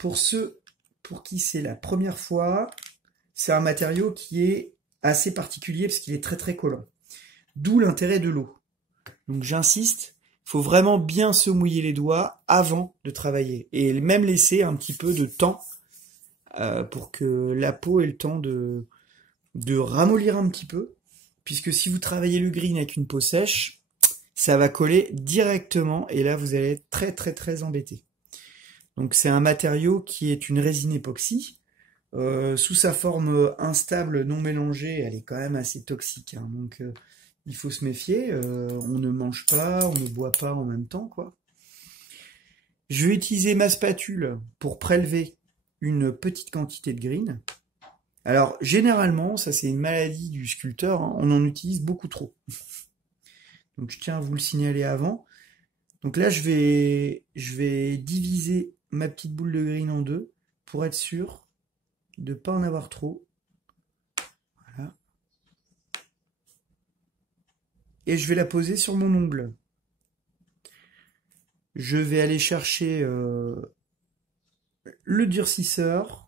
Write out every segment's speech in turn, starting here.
pour ceux pour qui c'est la première fois, c'est un matériau qui est assez particulier parce qu'il est très très collant. D'où l'intérêt de l'eau. Donc j'insiste, il faut vraiment bien se mouiller les doigts avant de travailler. Et même laisser un petit peu de temps pour que la peau ait le temps de ramollir un petit peu. Puisque si vous travaillez le green avec une peau sèche, ça va coller directement et là vous allez être très très très embêté. Donc c'est un matériau qui est une résine époxy. Sous sa forme instable, non mélangée, elle est quand même assez toxique. Hein. Donc il faut se méfier. On ne mange pas, on ne boit pas en même temps, quoi. Je vais utiliser ma spatule pour prélever une petite quantité de green. Alors généralement, ça c'est une maladie du sculpteur, hein, on en utilise beaucoup trop. Donc je tiens à vous le signaler avant. Donc là je vais diviser ma petite boule de green en deux pour être sûr de ne pas en avoir trop. Voilà. Et je vais la poser sur mon ongle. Je vais aller chercher le durcisseur.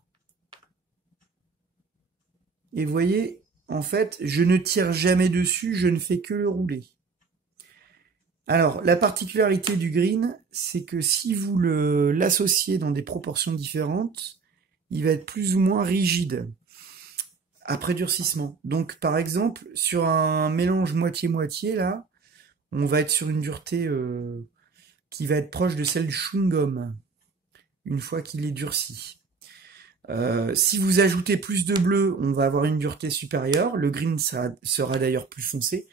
Et vous voyez, en fait, je ne tire jamais dessus, je ne fais que le rouler. Alors, la particularité du green, c'est que si vous l'associez dans des proportions différentes, il va être plus ou moins rigide après durcissement. Donc, par exemple, sur un mélange moitié-moitié, là, on va être sur une dureté qui va être proche de celle du chewing-gum, une fois qu'il est durci. Si vous ajoutez plus de bleu, on va avoir une dureté supérieure. Le green sera d'ailleurs plus foncé.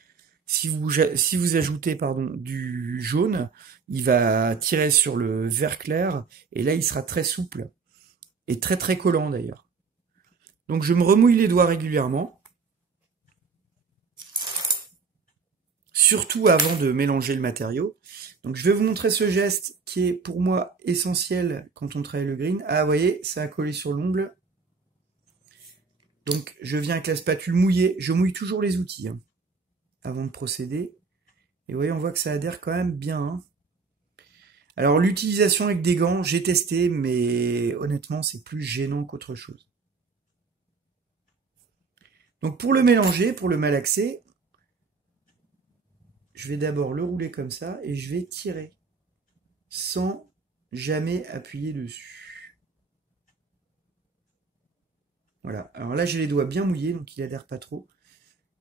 Si vous ajoutez du jaune, il va tirer sur le vert clair et là il sera très souple et très très collant d'ailleurs. Donc je me remouille les doigts régulièrement, surtout avant de mélanger le matériau. Donc je vais vous montrer ce geste qui est pour moi essentiel quand on travaille le green. Ah vous voyez, ça a collé sur l'ongle. Donc je viens avec la spatule mouillée, je mouille toujours les outils hein, avant de procéder. Et vous voyez, on voit que ça adhère quand même bien. Hein. Alors l'utilisation avec des gants, j'ai testé, mais honnêtement c'est plus gênant qu'autre chose. Donc pour le mélanger, pour le malaxer, je vais d'abord le rouler comme ça et je vais tirer sans jamais appuyer dessus. Voilà, alors là j'ai les doigts bien mouillés donc il adhère pas trop.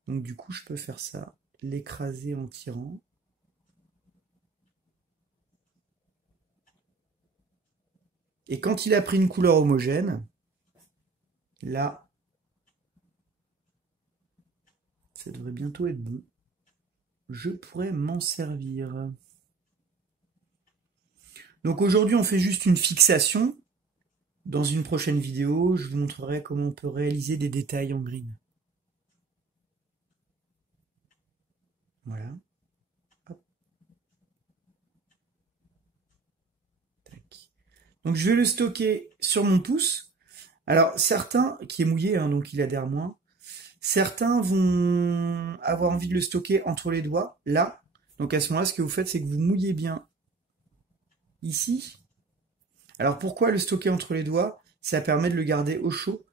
Donc du coup je peux faire ça, l'écraser en tirant. Et quand il a pris une couleur homogène, là, ça devrait bientôt être bon. Je pourrais m'en servir. Donc aujourd'hui, on fait juste une fixation. Dans une prochaine vidéo, je vous montrerai comment on peut réaliser des détails en green. Voilà. Hop. Tac. Donc je vais le stocker sur mon pouce. Alors certains, qui est mouillé, hein, donc il adhère moins, certains vont avoir envie de le stocker entre les doigts, là. Donc à ce moment-là, ce que vous faites, c'est que vous mouillez bien ici. Alors pourquoi le stocker entre les doigts? Ça permet de le garder au chaud